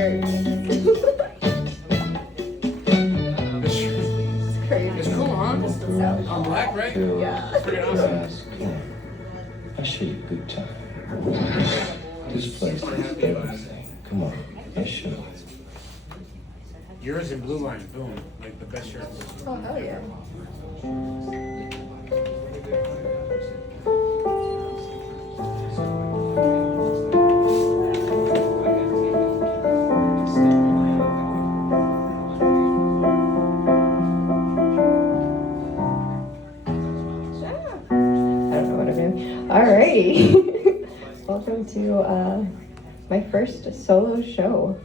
merch. It's crazy. It's cool, huh? So, I'm black, right? yeah. It's pretty awesome. I'll show you a good time. This place is everything. Come on, I'll show you. Yours and Blue Line, boom. Like the best shirts. Oh, hell yeah. Alrighty. Welcome to my first solo show.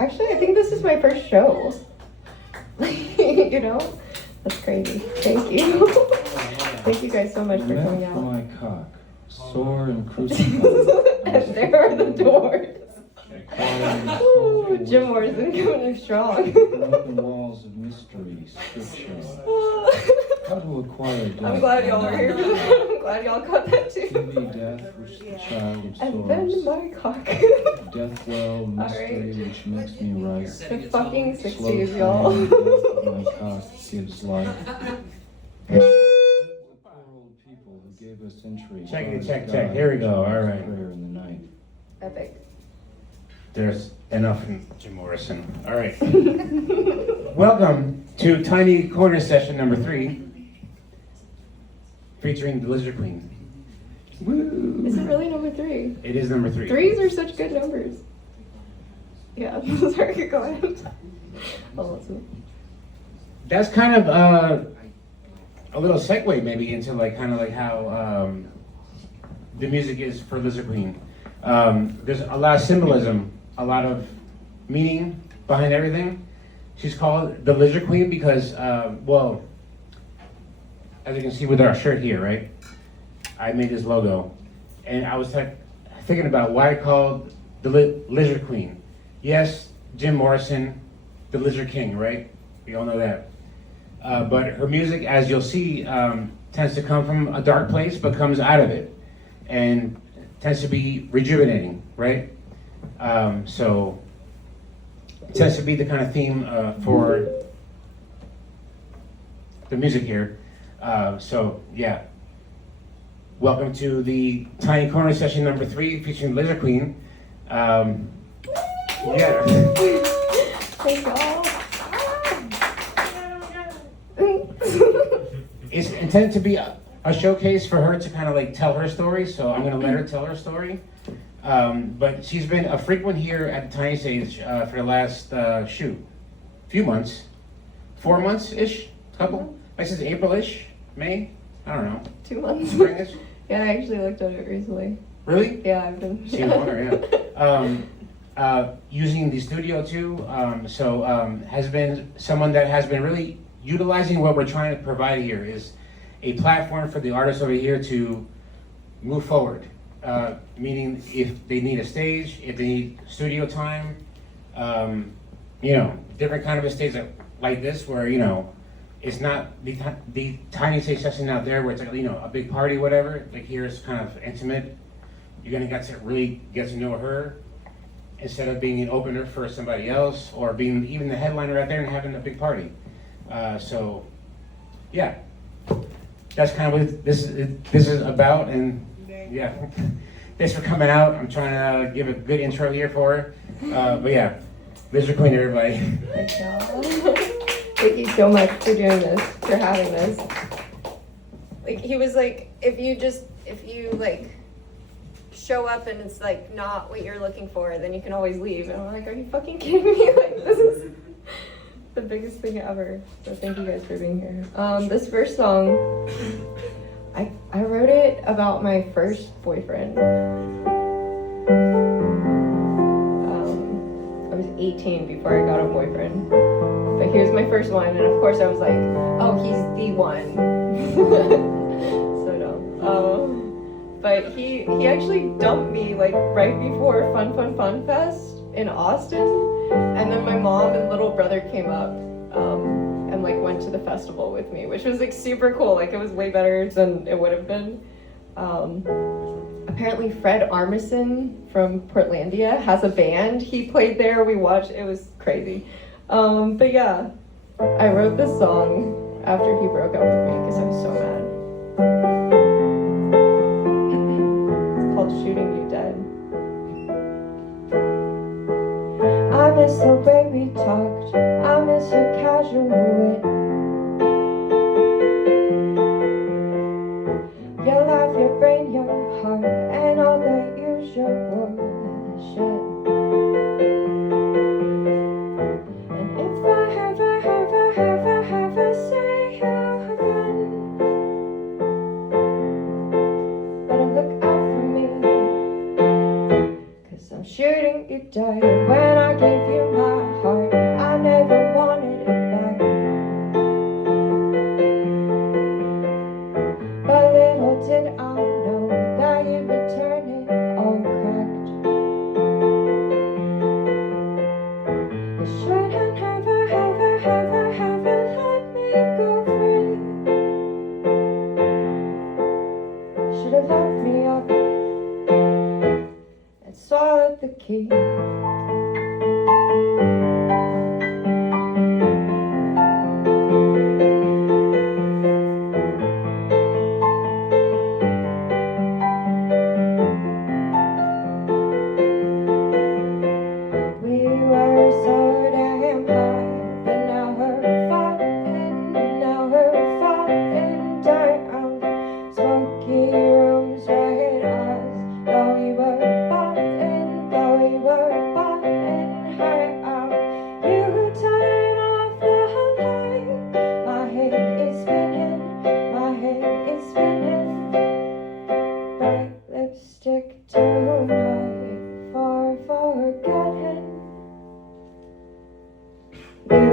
Actually, I think this is my first show. You know? That's crazy. Thank you. Thank you guys so much for coming Left out. my cock, sore and crucified. And there are the doors. Ooh, Jim Morrison coming in strong. Broken walls of mystery, scripture. How to acquire death. I'm glad y'all were here for that. I'm glad y'all caught that too. TV death, which the child And then absorbs. my cock. Death well, mystery, Alright. which makes me right. The fucking Slow 60s, y'all. flame, death of my cock gives life. The poor old people who gave us entry. Check it, God, check. God, Here we go. All God's right. Prayer in the night. Epic. There's enough in Jim Morrison. All right. Welcome to Tiny Corner Session number 3, featuring the Lizard Queen. Woo! Is it really number 3? It is number 3. 3s are such good numbers. Yeah, sorry, go ahead. I'll listen. That's kind of a little segue maybe into like kind of like how the music is for Lizard Queen. There's a lot of symbolism, a lot of meaning behind everything. She's called the Lizard Queen because, well, as you can see with our shirt here, right? I made this logo, and I was thinking about why I called the Lizard Queen. Yes, Jim Morrison, the Lizard King, right? We all know that. But her music, as you'll see, tends to come from a dark place, but comes out of it, and tends to be rejuvenating, right? So it tends to be the kind of theme for the music here. So yeah, welcome to the Tiny Corner Session number 3 featuring Lizard Queen. Yeah. Thank y'all. It's intended to be a showcase for her to kind of like tell her story, so I'm going to let her tell her story. But she's been a frequent here at the Tiny Stage for the last, few months. 4 months-ish? Couple? Like since April-ish? May? I don't know. 2 months. Spring-ish? Yeah, I actually looked at it recently. Really? Yeah, I've been. She was wondering, yeah. Using the studio too, has been someone that has been really utilizing what we're trying to provide here is a platform for the artists over here to move forward. Meaning if they need a stage, if they need studio time, different kind of a stage like this where, it's not the tiny stage session out there where it's like, a big party, whatever. Like here it's kind of intimate. You're gonna get to really get to know her instead of being an opener for somebody else or being even the headliner out there and having a big party. So, yeah, that's kind of what this is about. And yeah, thanks for coming out. I'm trying to give a good intro here for her. But yeah, Lizard Queen, everybody. Thank y'all. Thank you so much for doing this, for having this. Like, he was like, if you like show up and it's like not what you're looking for, then you can always leave. And I'm like, are you fucking kidding me? Like, this is the biggest thing ever. So thank you guys for being here. This first song, I wrote it about my first boyfriend. I was 18 before I got a boyfriend. But here's my first one, and of course I was like, oh, he's the one. So no. But he actually dumped me like right before Fun Fest in Austin. And then my mom and little brother came up and like went to the festival with me, which was like super cool. Like it was way better than it would have been. apparently Fred Armisen from Portlandia has a band. He played there. We watched. It was crazy. But yeah, I wrote this song after he broke up with me because I was so mad. It's called Shooting You Dead. I miss the way we talked. I miss your casual wit. Your laugh, your brain, your heart, and all that usual shit. And if I ever say you again, better look out for me, 'cause I'm shooting you dead. When I gave you my heart, I never wanted it back. But little did I know that you would turn it all cracked. You shouldn't ever let me go free. Should've locked me up and swallowed the key. We were so damn high, but now we're falling down. Smoky rooms, red eyes, though we were falling high out. You turn off the light, my head is spinning. Bright lipstick tonight for forgetting you.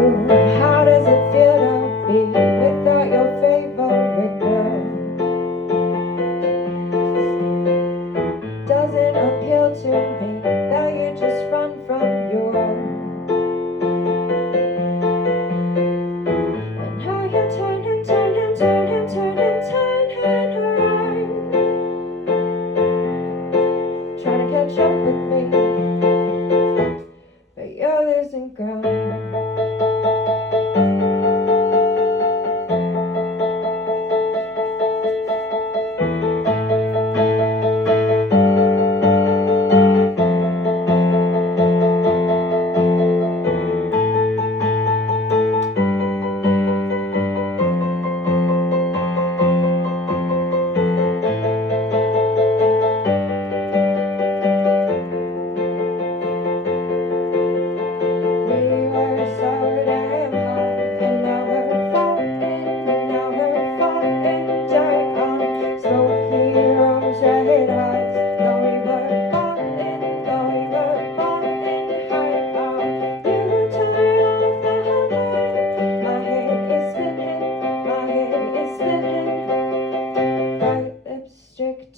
How does it feel to be without your favorite girl? Doesn't appeal to me that you just run from your own. And now you're turning around, trying to catch up with me, but you're losing ground.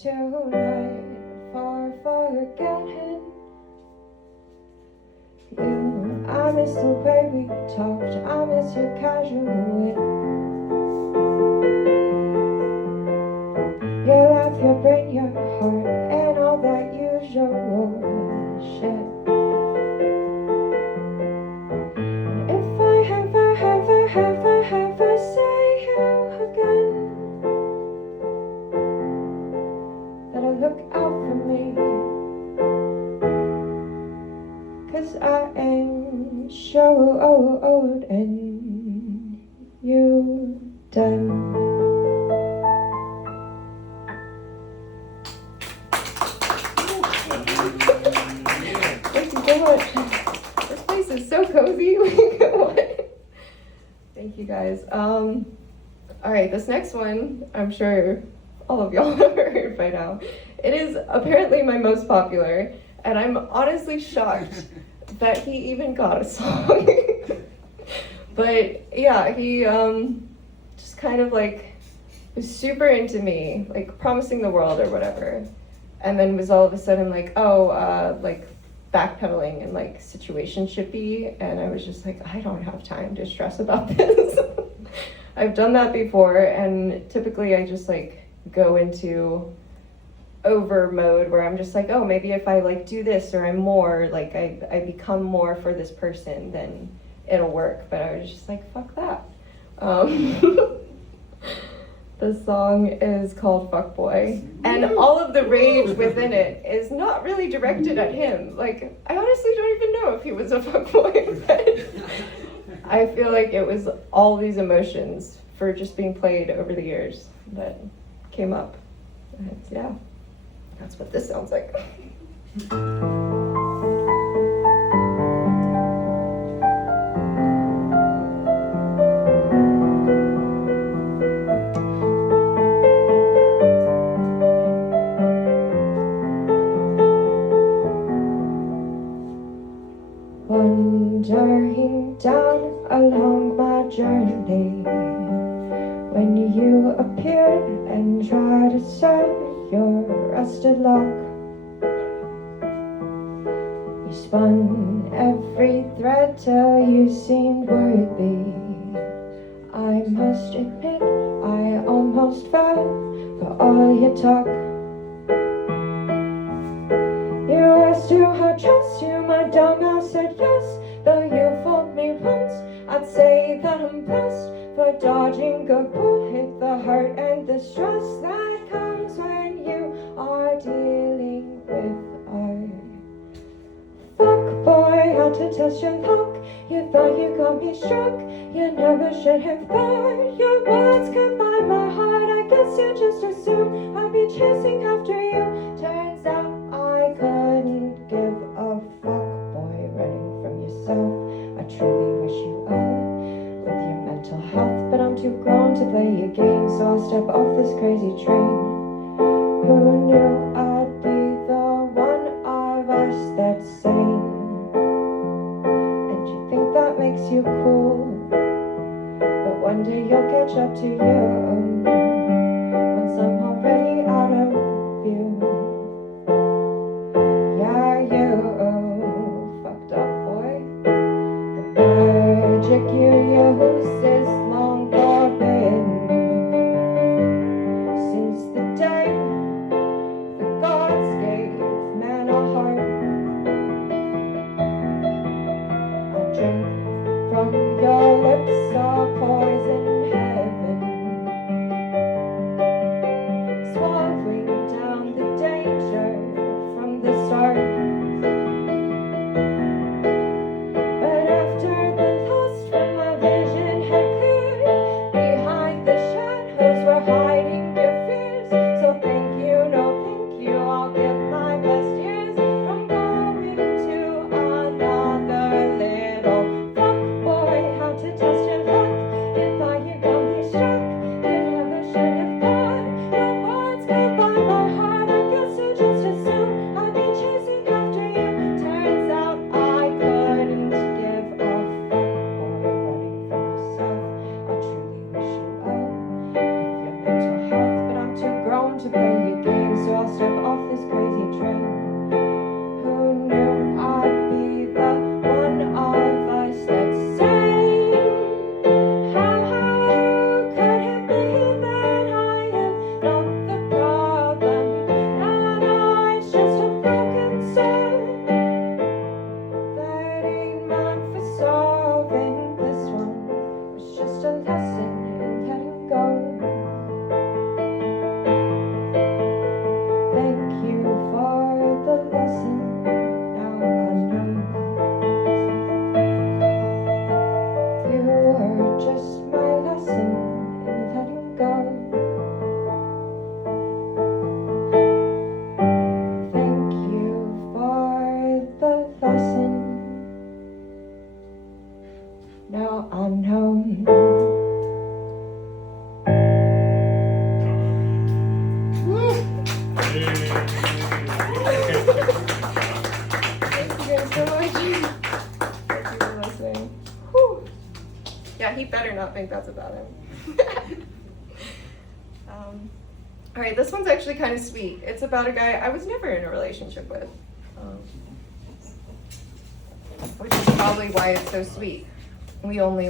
Tonight for forgetting you. I miss the way we talked. I miss your casual wit. Your laugh, your brain, your heart, and all that usual shit. And if I ever say you again, better look out for me, 'cause I ain't showed and you done. Thank you so much. This place is so cozy. What? Thank you guys. All right, this next one, I'm sure all of y'all have heard by now. It is apparently my most popular, and I'm honestly shocked that he even got a song. But yeah, he just kind of like was super into me, like promising the world or whatever, and then was all of a sudden like, like backpedaling and like situationshipy, and I was just like, I don't have time to stress about this. I've done that before, and typically I just like go into over mode where I'm just like, oh, maybe if I like do this or I'm more like I become more for this person, then it'll work. But I was just like, fuck that. The song is called Fuckboy, and all of the rage within it is not really directed at him. Like, I honestly don't even know if he was a fuckboy, but I feel like it was all these emotions for just being played over the years that came up. And yeah, that's what this sounds like. Wandering down along my journey, when you appeared and tried to sell your rusted lock, you spun every thread till you seemed worthy. I must admit I almost fell for all your talk. You asked who I trust you, my dumb ass said yes. Though you fooled me once, I'd say that I'm blessed for dodging a bullet, the hurt and the stress that comes when you are dealing with a fuck boy. Had to test your luck, you thought you got me struck. You never should have thought your words could buy my heart. I guess you just assumed I'd be chasing after you. Turns out I couldn't give a fuck, boy, running from yourself. I truly wish you well with your mental health, but I'm too grown to play your game, so I'll step off this crazy train. Who knew I'd be the one of us that's sane? And you think that makes you cool, but one day you'll catch up to you once I'm already out of view. Fucked up boy. The magic you use is long forbidden. Since the day the gods gave man a heart, I drink from your lips a poison heaven, swallowing down the danger from the start. To play your game, so I'll step off this crazy train. Who knew I'd be the one of us that's sane? How could it be that I am not the problem? And it's just a broken soul that ain't meant for solving. This one was just a lesson in letting go. Now I know. Thank you guys so much. Thank you for listening. Whew. Yeah, he better not think that's about him. All right, this one's actually kind of sweet. It's about a guy I was never in a relationship with, which is probably why it's so sweet. We only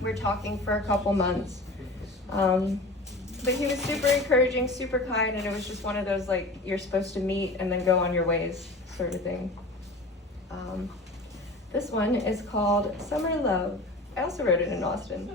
we're talking for a couple months. But he was super encouraging, super kind, and it was just one of those like you're supposed to meet and then go on your ways sort of thing. This one is called Summer Love. I also wrote it in Austin.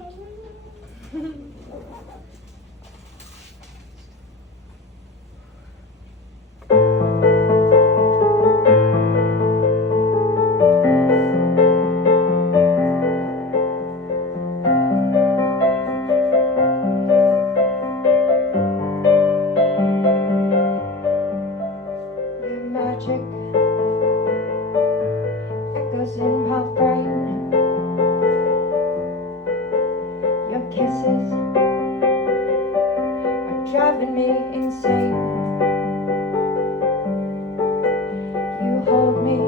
Your magic echoes in my brain. Your kisses are driving me insane. You hold me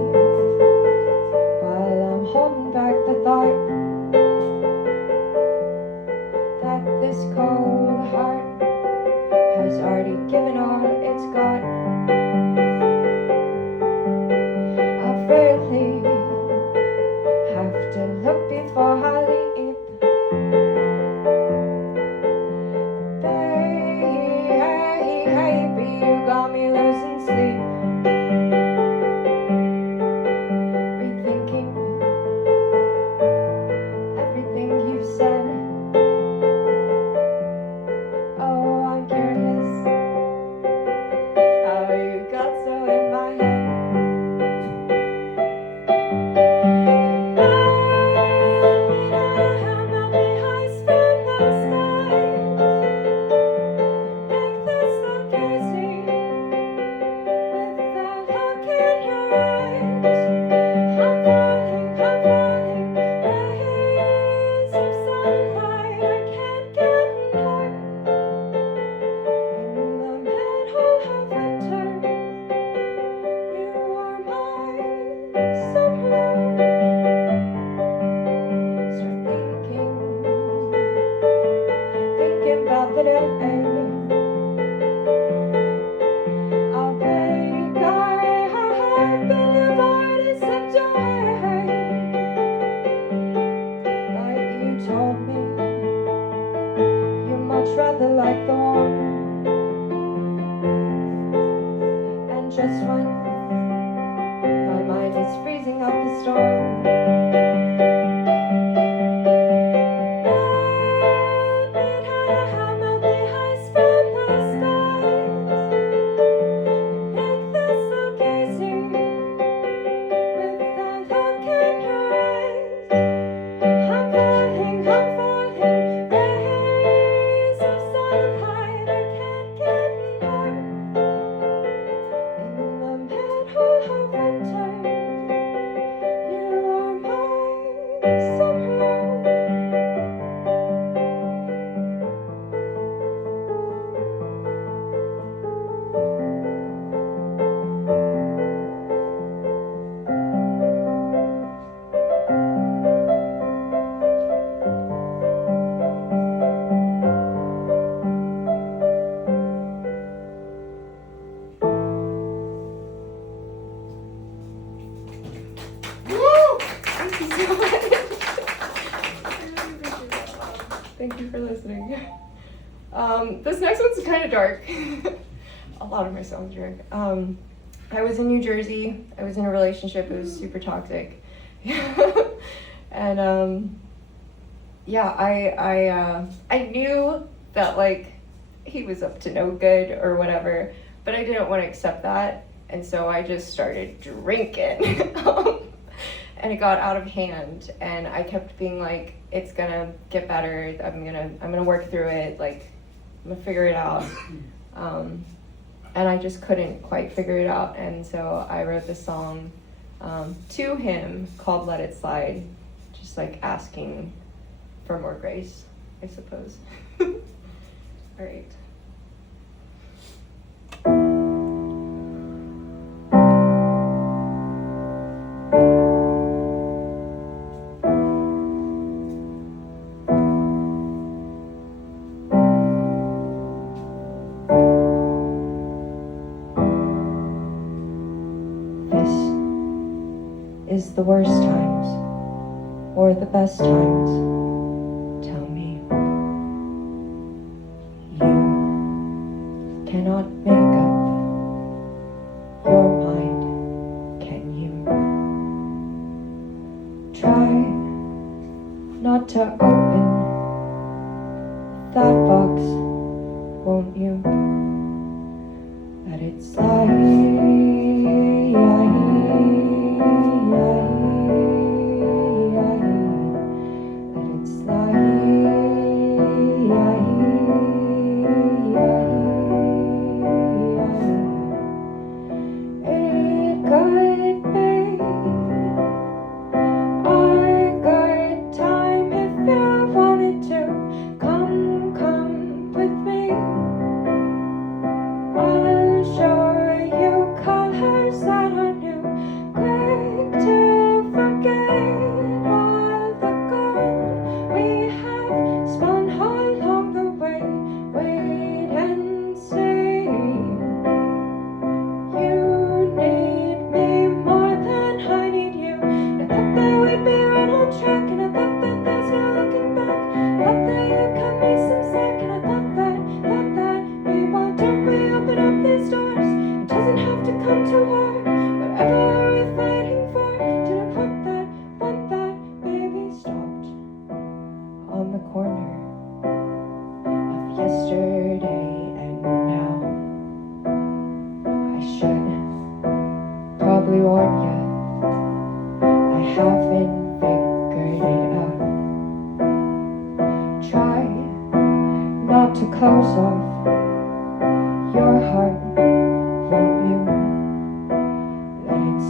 while I'm holding back the thought that this cold heart has already given all it's got. I rarely have to look before I leave. Baby, you got me losing sleep, rethinking everything you've said. Oh, I'm curious how you got so in my head. Thinking about the day I'll break our heart, but you've already slipped away. But you told me you'd much rather like the warm. And just when my mind is freezing up the storm, thank you for listening. This next one's kind of dark. A lot of my songs are dark. I was in New Jersey. I was in a relationship. It was super toxic. And yeah, I knew that like he was up to no good or whatever, but I didn't want to accept that, and so I just started drinking. And it got out of hand, and I kept being like, it's gonna get better, I'm gonna work through it, like I'm gonna figure it out. And I just couldn't quite figure it out, and so I wrote this song to him called Let It Slide, just like asking for more grace, I suppose. All right. Is the worst times or the best times? Tell me. You Try not to open that box, won't you? Let it It could be our good time if you wanted to. Come with me. I'll show you colors that are new. Quick to forget all the gold we have spun along the way. Wait and see. You need me more than I need you. I thought that we'd be right on track, and I thought that there's no looking back. Thought that you cut me some slack, and I thought that, babe, why don't we open up these doors? It doesn't have to come to war. Whatever we're fighting for, didn't want that, baby. Stopped on the corner of yesterday and now. I should probably warn you, I haven't figured it out. Try not to close off your heart, won't you? Let it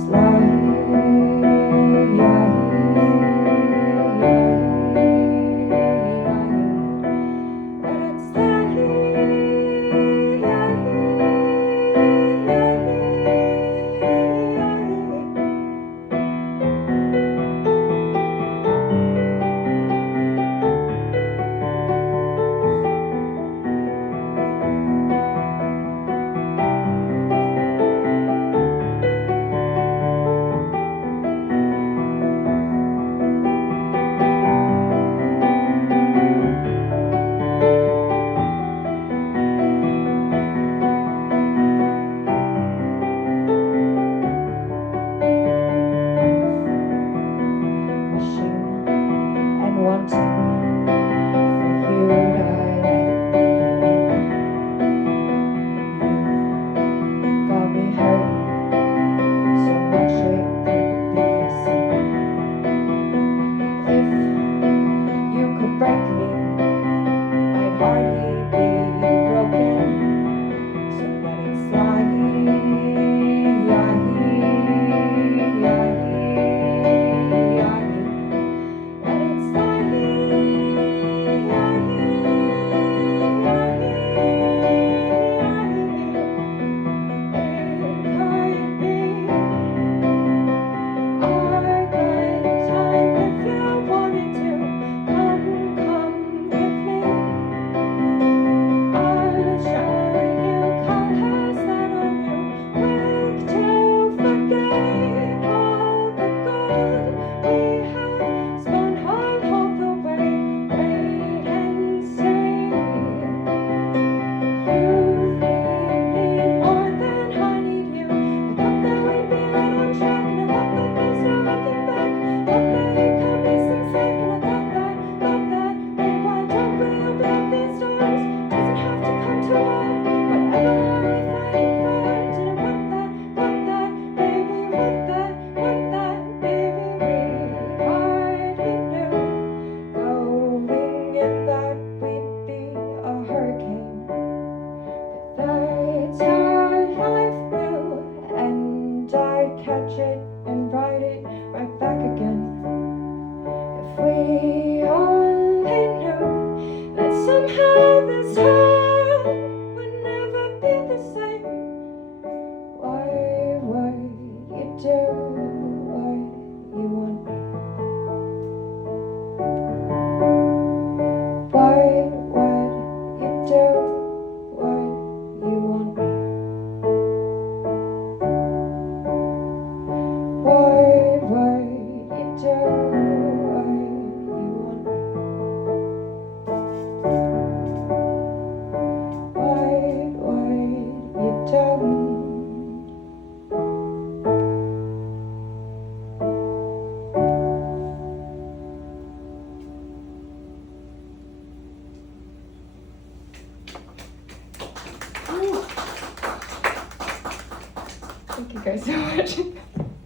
cry so much.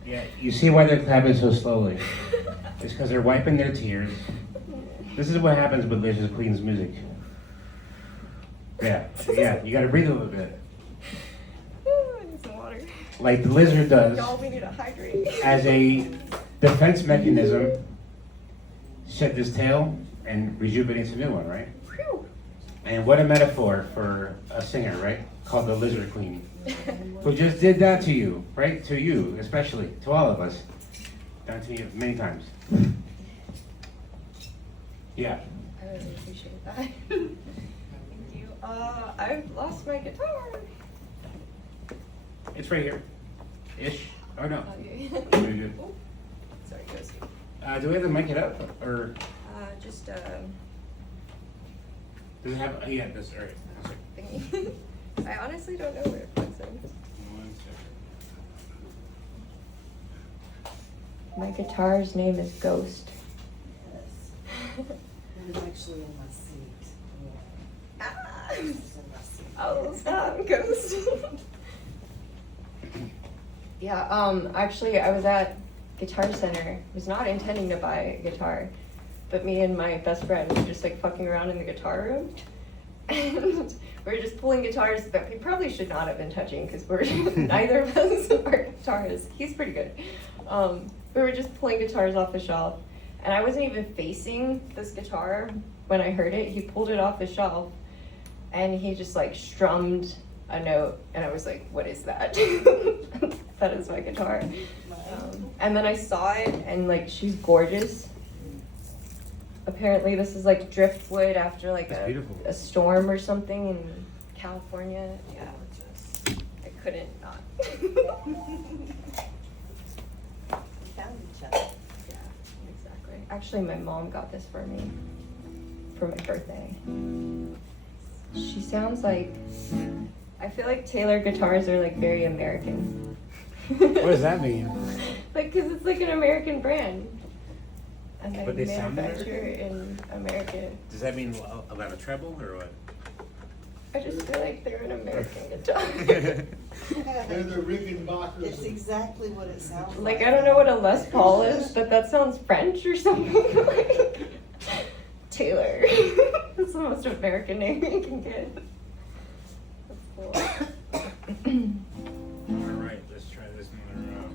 Yeah, you see why they're clapping so slowly. It's because they're wiping their tears. This is what happens with Lizard Queen's music. Yeah, you gotta breathe a little bit. I need some water. Like the lizard does, Y'all, we need to hydrate. as a defense mechanism, shed this tail and rejuvenates a new one, right? Whew. And what a metaphor for a singer, right? Called the Lizard Queen. Who just did that to you, right? To you, especially, to all of us. Done to me many times. Yeah. I really appreciate that. Thank you. I've lost my guitar. It's right here. Ish. Oh no. Okay. Very good. Oh, sorry, Ghosty. Do we have to mic it up? Or Just does it have, yeah, that's all right. thingy. I honestly don't know where it plugs in. One second. My guitar's name is Ghost. It is actually in my seat. Ah! It's in my seat. Oh, stop, Ghost. Yeah, actually, I was at Guitar Center. Was not intending to buy a guitar, but me and my best friend were just like fucking around in the guitar room, and we were just pulling guitars that we probably should not have been touching because we're neither of us are guitarists. He's pretty good. We were just pulling guitars off the shelf, and I wasn't even facing this guitar when I heard it. He pulled it off the shelf, and he just like strummed a note, and I was like, what is that? That is my guitar. And then I saw it, and like, she's gorgeous. Apparently this is like driftwood after like That's beautiful. a storm or something in California. Yeah, I couldn't not. Found each other. Yeah, exactly. Actually, my mom got this for me for my birthday. She sounds like, I feel like Taylor guitars are like very American. What does that mean? Like, cause it's like an American brand. And But they they sound manufacture in America. Does that mean about a treble or what? I just feel like they're an American guitar. They're the Rickenbackers. It's exactly what it sounds like. Like, I don't know what a Les Paul is, but that sounds French or something. Like, Taylor. That's the most American name you can get. That's cool. All right, let's try this another.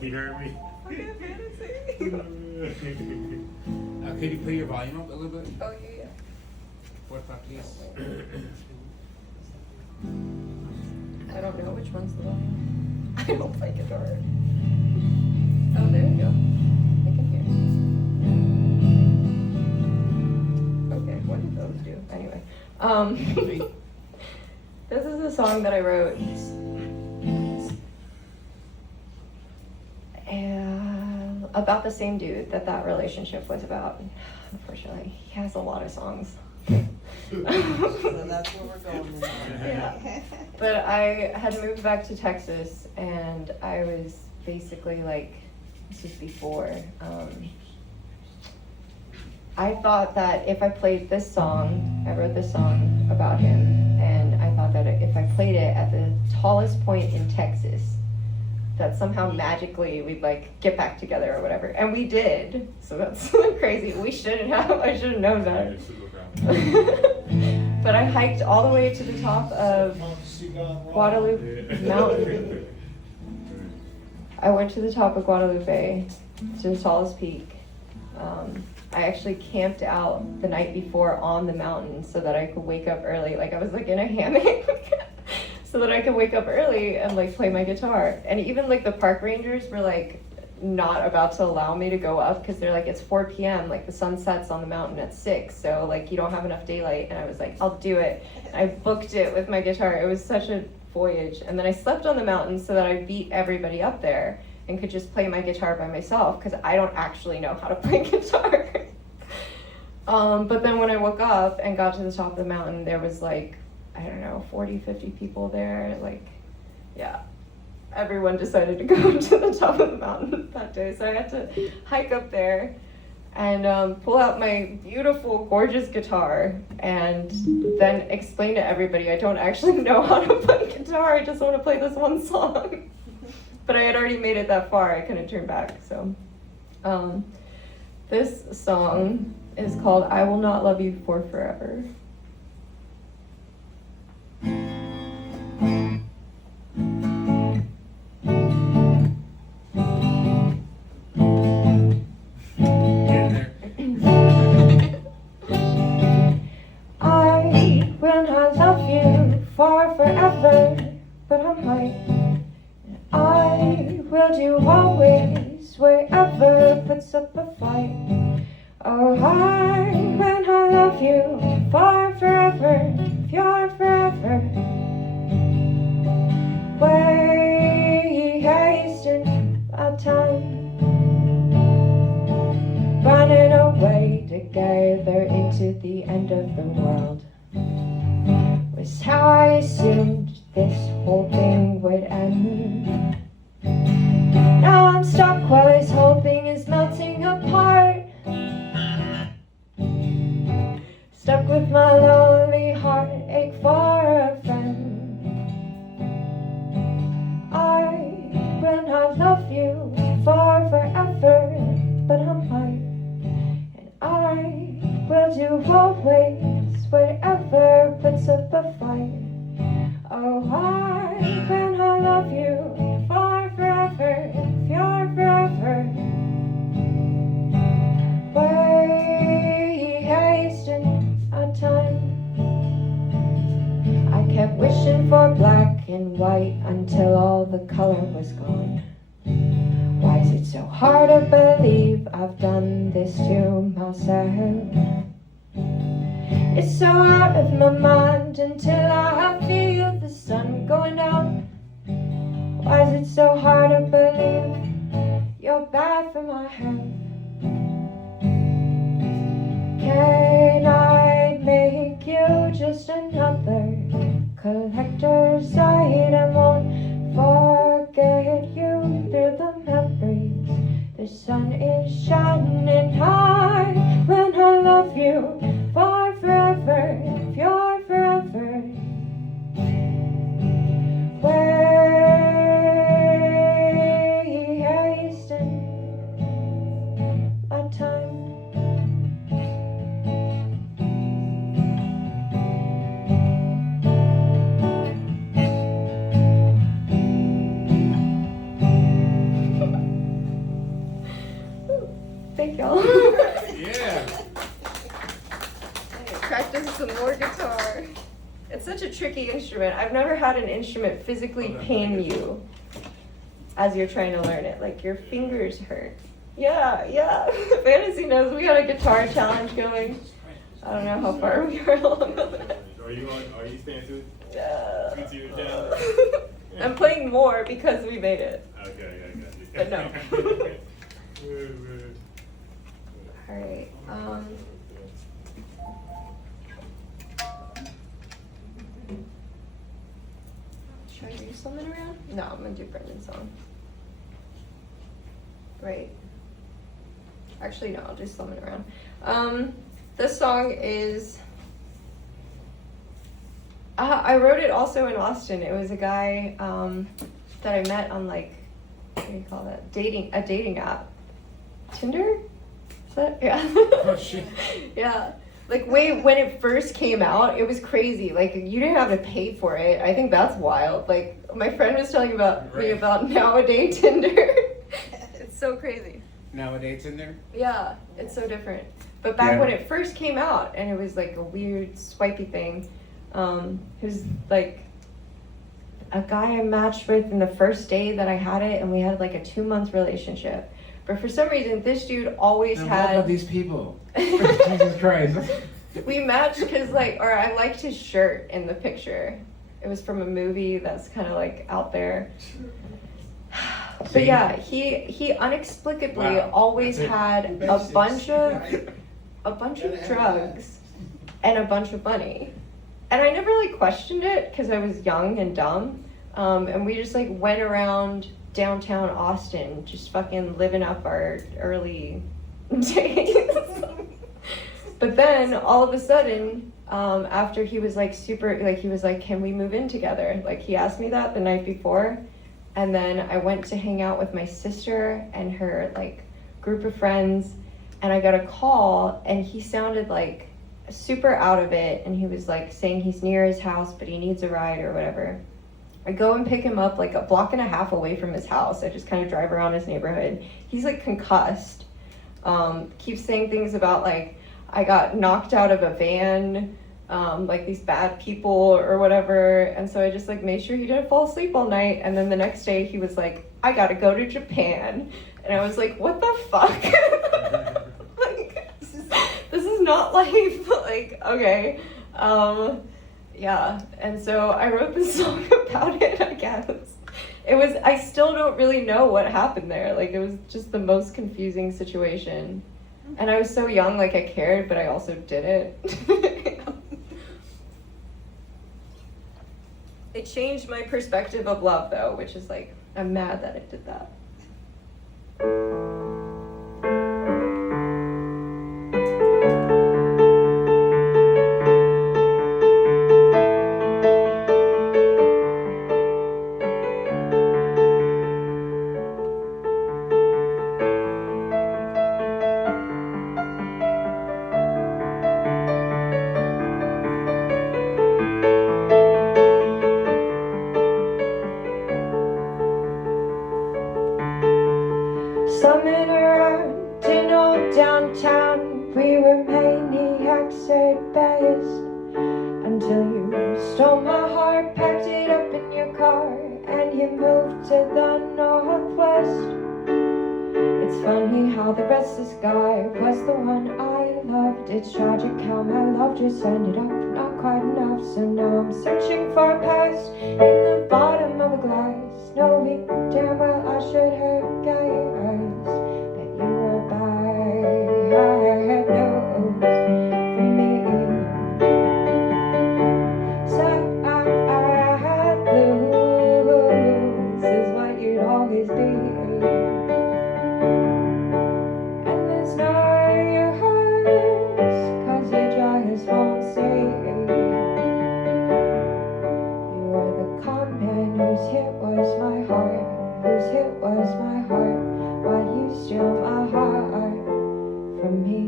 You heard me? Okay, fantasy. Could you play your volume up a little bit? Oh, yeah, yeah. Porfa, please. I don't know which one's the volume. I don't play guitar. Oh, there we go. I can hear. Okay, what did those do? Anyway, this is a song that I wrote. About the same dude that relationship was about. Unfortunately, he has a lot of songs. So that's where we're going in Yeah. there. But I had moved back to Texas, and I was basically like, this was before. I thought that if I played this song, I wrote this song about him, and I thought that if I played it at the tallest point in Texas, that somehow magically we'd like get back together or whatever. And we did. So that's crazy. We shouldn't have. I should have known better. But I hiked all the way to the top of Guadalupe Mountain. I went to the top of Guadalupe, to the tallest peak. I actually camped out the night before on the mountain so that I could wake up early. Like, I was like in a hammock so that I could wake up early and like play my guitar. And even like the park rangers were like not about to allow me to go up because they're like, it's 4 p.m. Like the sun sets on the mountain at 6, so like you don't have enough daylight. And I was like, I'll do it. And I booked it with my guitar. It was such a voyage. And then I slept on the mountain so that I beat everybody up there and could just play my guitar by myself because I don't actually know how to play guitar. But then when I woke up and got to the top of the mountain, there was like, I don't know, 40, 50 people there. Like, yeah, everyone decided to go to the top of the mountain that day. So I had to hike up there. and pull out my beautiful, gorgeous guitar and then explain to everybody I don't actually know how to play guitar. I just want to play this one song. But I had already made it that far. I couldn't turn back. So this song is called I Will Not Love You for Forever. I will not love you for forever, but I might. I will do always, wherever puts up a fight. Oh, I will not love you for forever, if you're forever. Wasting our time, running away together into the end of the world, was how I assumed this whole thing would end. Now I'm stuck while this whole thing is melting apart, stuck with my lonely heartache for a friend. I will not love you for forever, but I might. And I will do always, whatever puts up a fight. Oh, I will not love you for forever, if you're forever. Wasting our time. I kept wishing for black and white until all the color was gone. Why is it so hard to believe I've done this to myself? It's so out of my mind until I feel the sun going down. Why is it so hard to believe you're bad for my health? Can I make you just another collector's item? Won't forget you through the memories. The sun is shining high when I love you for forever, if you're forever. Wasting my time. Thank y'all. Yeah. Practice some more guitar. It's such a tricky instrument. I've never had an instrument physically pain you as you're trying to learn it. Like your fingers hurt. Yeah. Fantasy knows we got a guitar challenge going. I don't know how far we are along with it. Are you staying to Yeah. to your challenge? I'm playing more because we made it. Okay, I got you. But no. Good. Alright. Should I do something around? No, I'm gonna do Brendan's song. Right. Actually, no, I'll do Slumming Around. This song is. I wrote it also in Austin. It was a guy that I met on what do you call that? A dating app. Tinder? Is that? Yeah. Oh, shit. Yeah. When it first came out, it was crazy. You didn't have to pay for it. I think that's wild. My friend was telling me about nowadays Tinder. It's so crazy. Nowadays in there? Yeah, it's so different. But back Yeah. when it first came out, and it was a weird swipey thing, it was a guy I matched with in the first day that I had it, and we had a 2-month relationship. But for some reason, this dude always I had. love these people. Jesus Christ. We matched because I liked his shirt in the picture. It was from a movie that's kind of out there. But See? yeah, he inexplicably Wow. always That's it. had a bunch of drugs and a bunch of money. And I never questioned it because I was young and dumb. And we just went around downtown Austin, just fucking living up our early days. But then all of a sudden, after he was like super, like he was like, can we move in together? Like he asked me that the night before. And then I went to hang out with my sister and her like group of friends. And I got a call and he sounded like super out of it. And he was like saying he's near his house, but he needs a ride or whatever. I go and pick him up like a block and a half away from his house. I just kind of drive around his neighborhood. He's like concussed. Keeps saying things about like, I got knocked out of a van, like these bad people or whatever. And so I just like made sure he didn't fall asleep all night. And then the next day he was like, I gotta go to Japan. And I was like, what the fuck? Like, this is not life. Like, okay. Yeah. And so I wrote this song about it, I guess. I still don't really know what happened there. Like, it was just the most confusing situation. And I was so young, like I cared, but I also didn't. It changed my perspective of love, though, which is like, I'm mad that it did that. Slumming around in old downtown, we were maniacs at best. Until you stole my heart, packed it up in your car, and you moved to the northwest. It's funny how the restless guy was the one I loved. It's tragic how my love just ended up not quite enough. So now I'm searching for a past in the bottom of a glass, knowing damn well I should have guessed that you were by. I had no for me. Sad blues is what you'd always be. And there's no use, 'cause you just won't see. You were the con man whose hit was my heart, whose hit was my heart, while you steal my heart from me.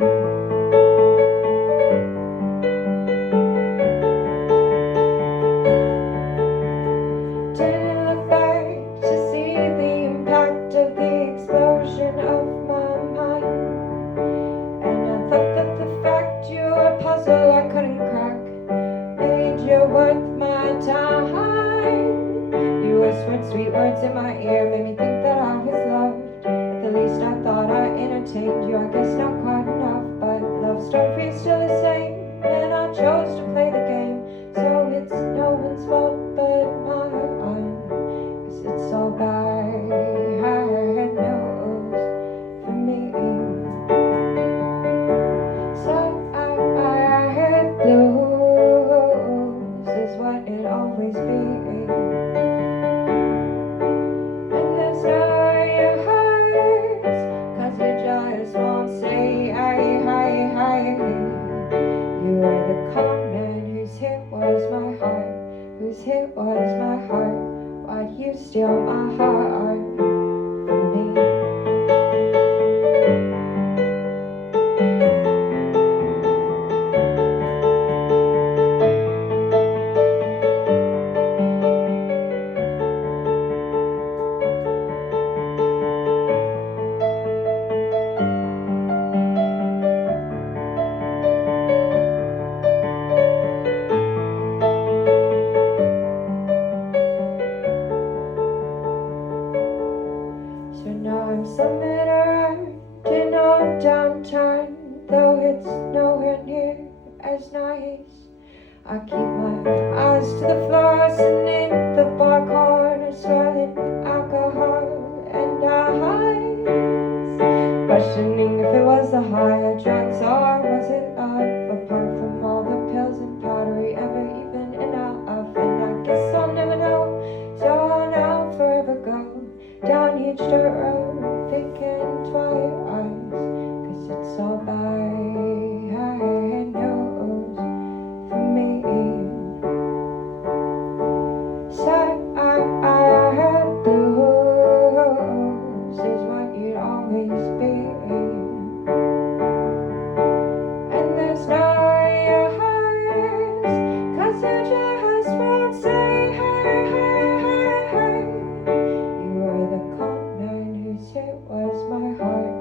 Didn't look back to see the impact of the explosion of my mind. And I thought that the fact you were a puzzle I couldn't crack made you worth my time. You whispered sweet words in my ear, made me think that I was loved. At the least I thought I entertained you, I guess not quite enough. But love story's still the same, and I chose to play the game. So it's no one's fault but mine, 'cause it's all by her knows for me. So I had blues is what it always be. And there's no use, 'cause you just won't say hi. You were the con man whose hit was my heart, whose hit was my heart. Why'd you steal my heart from me? So now I'm slumming around in old downtown, though it's nowhere near as nice. I keep my eyes to the floor, sitting in the bar corner, swirling alcohol and eyes, questioning if it was the higher drugs or was it love. Apart from all the pills and powder we ever even enough, and I guess I'll never know. So I'll forever go down each dirt road, thinking twice, 'cause it's all by knows for me. Sad blues is what you'd always be, and there's no use, 'cause you just won't say hey, hey, hey, hey. You were the calm night whose hit was my heart,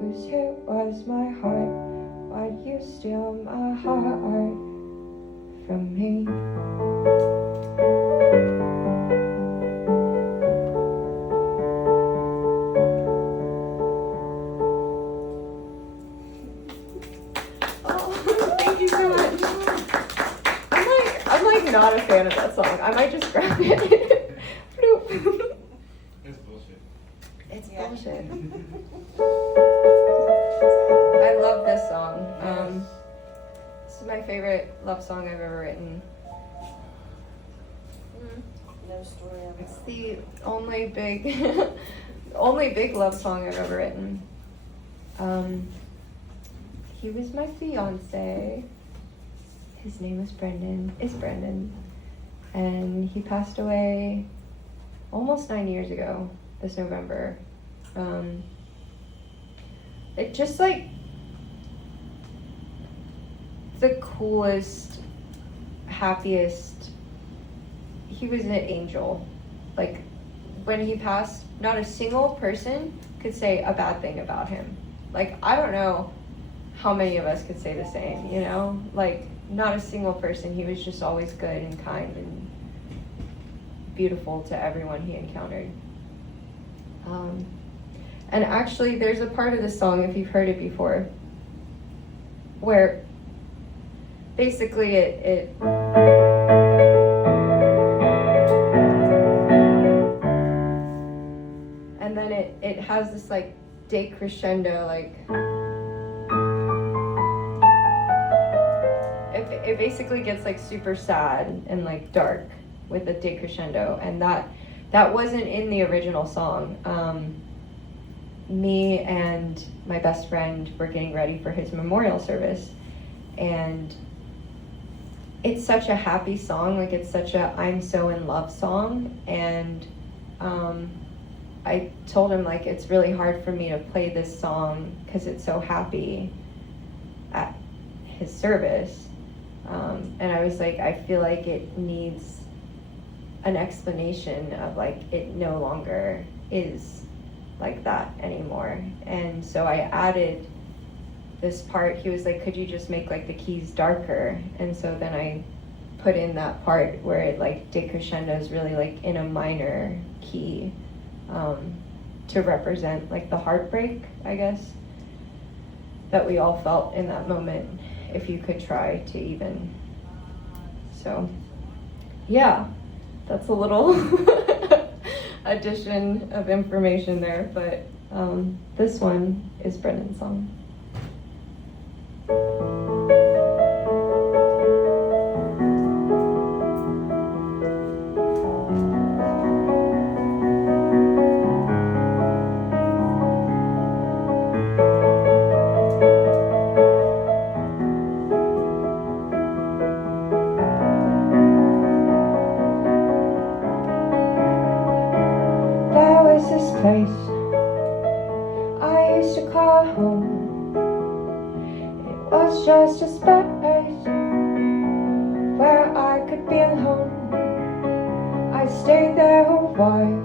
whose hit was my heart. Why'd you steal my heart from me? Oh, thank you so much. I'm like not a fan of that song. I might just grab it. Bloop. That's bullshit. It's Yeah. bullshit. I love this song. This is my favorite love song I've ever written. No story ever. It's the only big, only big love song I've ever written. He was my fiance. His name was Brendan. Is Brendan, and he passed away almost 9 years ago. This November. It just like the coolest, happiest. He was an angel. Like when he passed, not a single person could say a bad thing about him. Like I don't know how many of us could say the same, you know? Like not a single person. He was just always good and kind and beautiful to everyone he encountered. And actually there's a part of the song, if you've heard it before, where basically it and then it has this like decrescendo, like it basically gets like super sad and like dark with the decrescendo, and that wasn't in the original song. Me and my best friend were getting ready for his memorial service, and it's such a happy song, like it's such a I'm so in love song, and I told him like it's really hard for me to play this song because it's so happy at his service, and I was like, I feel like it needs an explanation of like it no longer is like that anymore. And so I added this part. He was like, could you just make like the keys darker? And so then I put in that part where it like decrescendos really like in a minor key, to represent like the heartbreak, I guess, that we all felt in that moment, if you could try to even. So yeah, that's a little addition of information there, but this one is Brendan's song. Place I used to call home. It was just a space where I could be alone. I stayed there a while,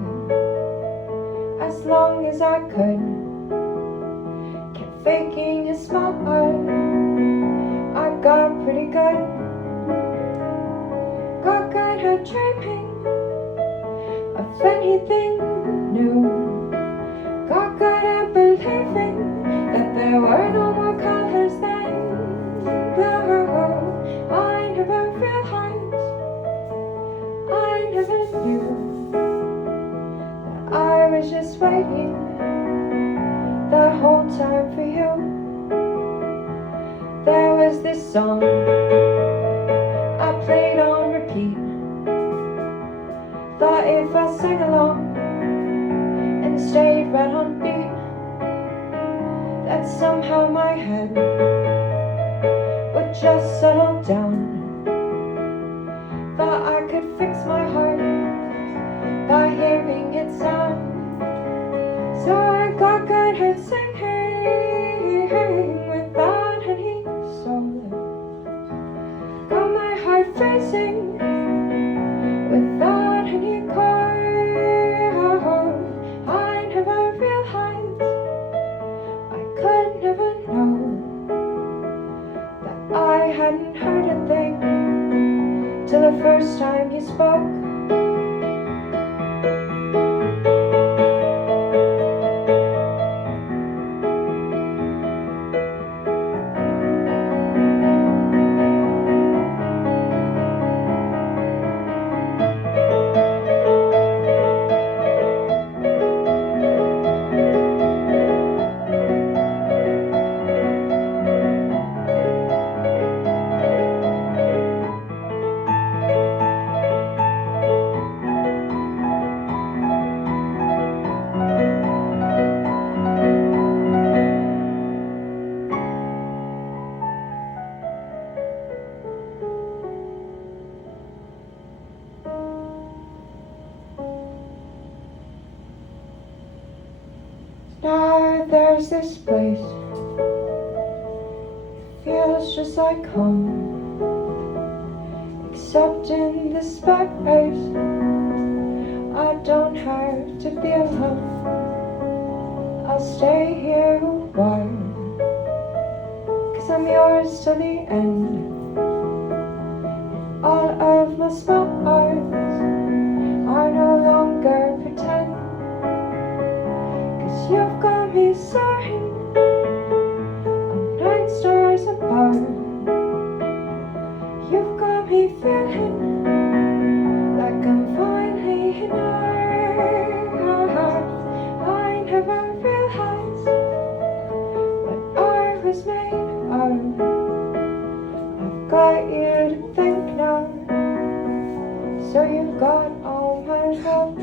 as long as I could. Kept faking a smile. I got pretty good. Got good at dreaming of anything new. Got good at believing that there were no more colors than blue. I never realized, I never knew that I was just waiting the whole time for you. There was this song I played on repeat. Thought if I sang along and stayed right on beat, that somehow my head would just settle down. Thought I could fix my heart by hearing it sound. So I got good at singing without any soul. Got my heart racing without any chord. I never realized, I could never know that I hadn't heard a thing till the first time you spoke. Now there's this place, feels just like home, except in this space I don't have to be alone. I'll stay here a while, 'cause I'm yours till the end. All of my small arts are no longer pretend. You've got me soaring on 9 stars apart. You've got me feeling like I'm finally in ours. I never realized what I was made of. I've got you to think now, so you've got all my love.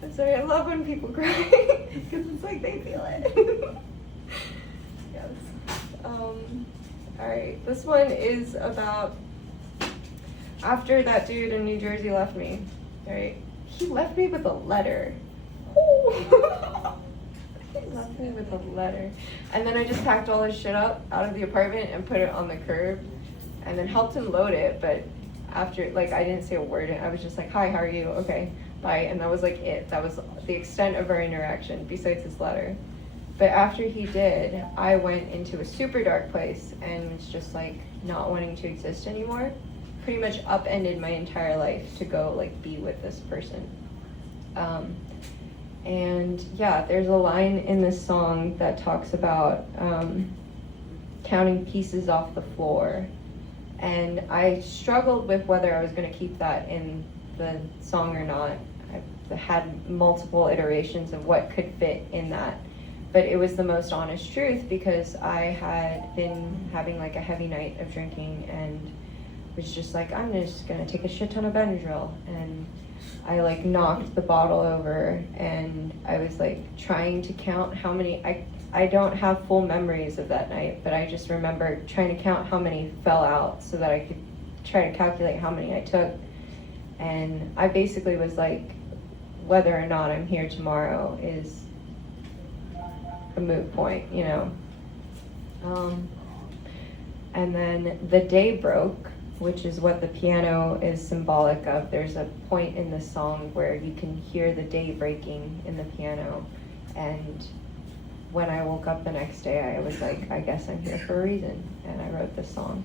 I'm sorry, I love when people cry because it's like they feel it. Yes. Alright, this one is about after that dude in New Jersey left me. Alright, he left me with a letter. He left me with a letter. And then I just packed all his shit up out of the apartment and put it on the curb and then helped him load it, but after, like, I didn't say a word. I was just like, hi, how are you? Okay, bye. And that was like it. That was the extent of our interaction besides his letter. But after he did, I went into a super dark place and was just like not wanting to exist anymore. Pretty much upended my entire life to go like be with this person. And yeah, there's a line in this song that talks about counting pieces off the floor. And I struggled with whether I was going to keep that in the song or not. I had multiple iterations of what could fit in that. But it was the most honest truth because I had been having like a heavy night of drinking and was just like, I'm just going to take a shit ton of Benadryl. And I like knocked the bottle over and I was like trying to count how many, I don't have full memories of that night, but I just remember trying to count how many fell out so that I could try to calculate how many I took. And I basically was like, whether or not I'm here tomorrow is a moot point, you know. And then the day broke, which is what the piano is symbolic of. There's a point in the song where you can hear the day breaking in the piano. And when I woke up the next day, I was like, I guess I'm here for a reason. And I wrote this song.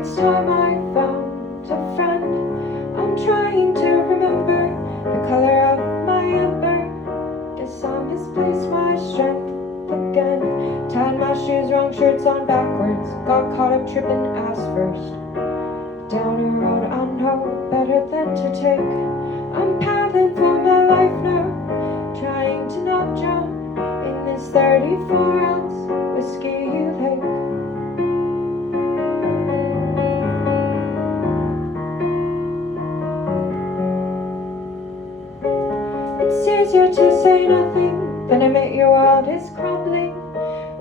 it's time I found a friend. I'm trying to remember the color of my amber. Guess I misplaced my strength again. Tied my shoes, wrong shirts on backwards. Got caught up tripping ass first. Down a road I know better than to take. I'm paddling for my life now, trying to not drown in this 34-ounce whiskey lake. It's easier to say nothing than admit your world is crumbling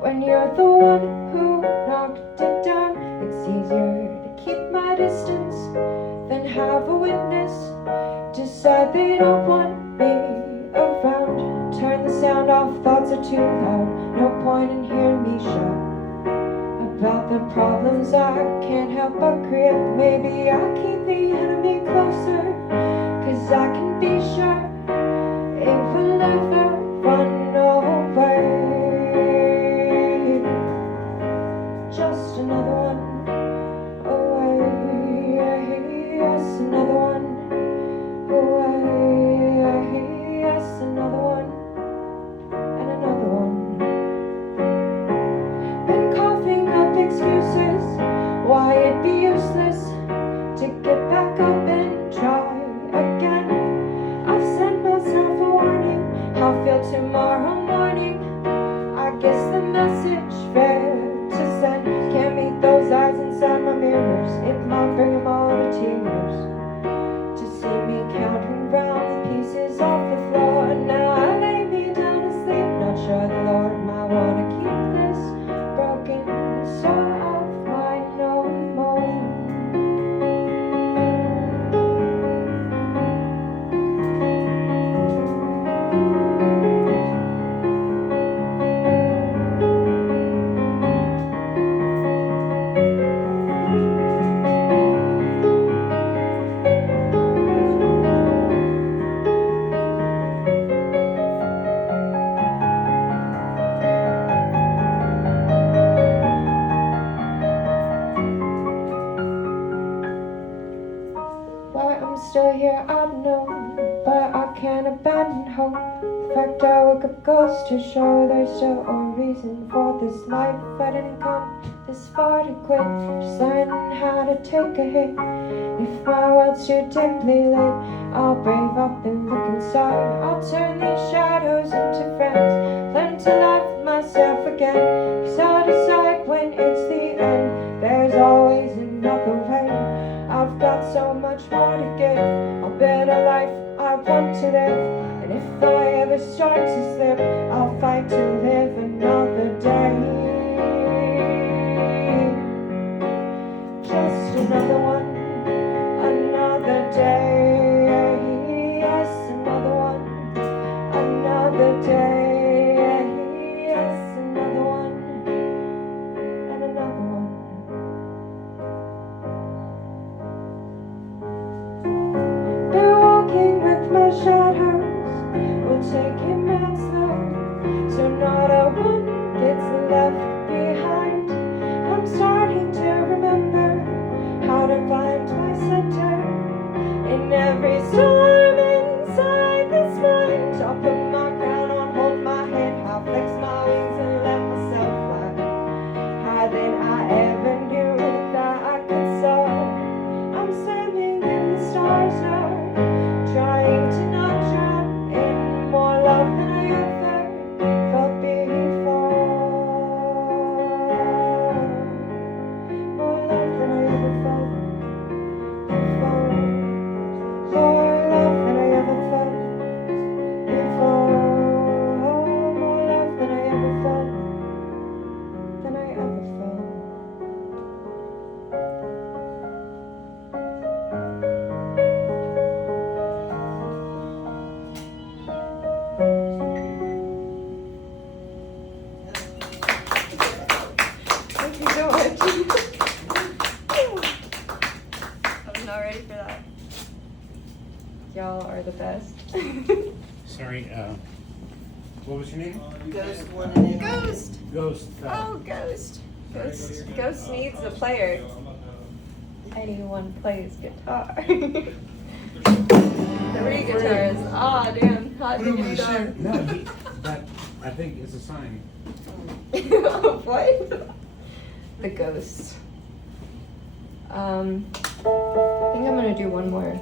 when you're the one who knocked it down. It's easier to keep my distance than have a witness decide they don't want me around. Turn the sound off, thoughts are too loud. No point in hearing me shout about the problems I can't help but create. Maybe I keep the enemy closer, 'cause I can be sure it will never run away. Just another one away. Yes, another one away. Yes, another one and another one. Been coughing up excuses why it'd be useless to get back up and try again. I've sent myself a warning, I'll feel tomorrow morning. I guess the message fair to send. Can't meet those eyes inside my mirrors. It might bring them all to tears to see me counting round pieces off the floor. And now I lay me down to sleep, not sure the Lord might want to keep this broken soul off mine no more. Why I'm still here, I don't know, but I can't abandon hope. The fact I woke up goes to show there's still a reason for this life. I didn't come this far to quit, just learning how to take a hit. If my world's too dimly lit, I'll brave up and look inside. I'll turn these shadows into friends, learn to love myself again. 'Cause I'll decide when it's the end, there's always another way. I've got so much more to give, a better life I want to live. And if I ever start to slip, I'll fight to live another day. Just another one, another day. Yes, another one, another day. Yes, another one and another one. Been walking with my shadows, we'll take it mad slow, so not a one gets left behind. I'm starting to remember how to find my center in every storm inside this mind. I'll put my crown on, hold my head high, flex my wings and let myself fly higher than I ever knew that I could soar. I'm swimming in the stars now, trying to not drown in more love than I ever felt before. More love than I ever felt before. More love than I ever felt before. More love than I ever felt, than I ever felt. Thank you so much. I was not ready for that. Y'all are the best. Sorry, what was your name? Ghost one and in. Ghost! Ghost. Oh, Ghost. Ghost needs a player. anyone plays guitar. 3 guitars. Ah, damn. How did you do that? No, that I think is a sign. What? The ghost. I think I'm gonna do one more.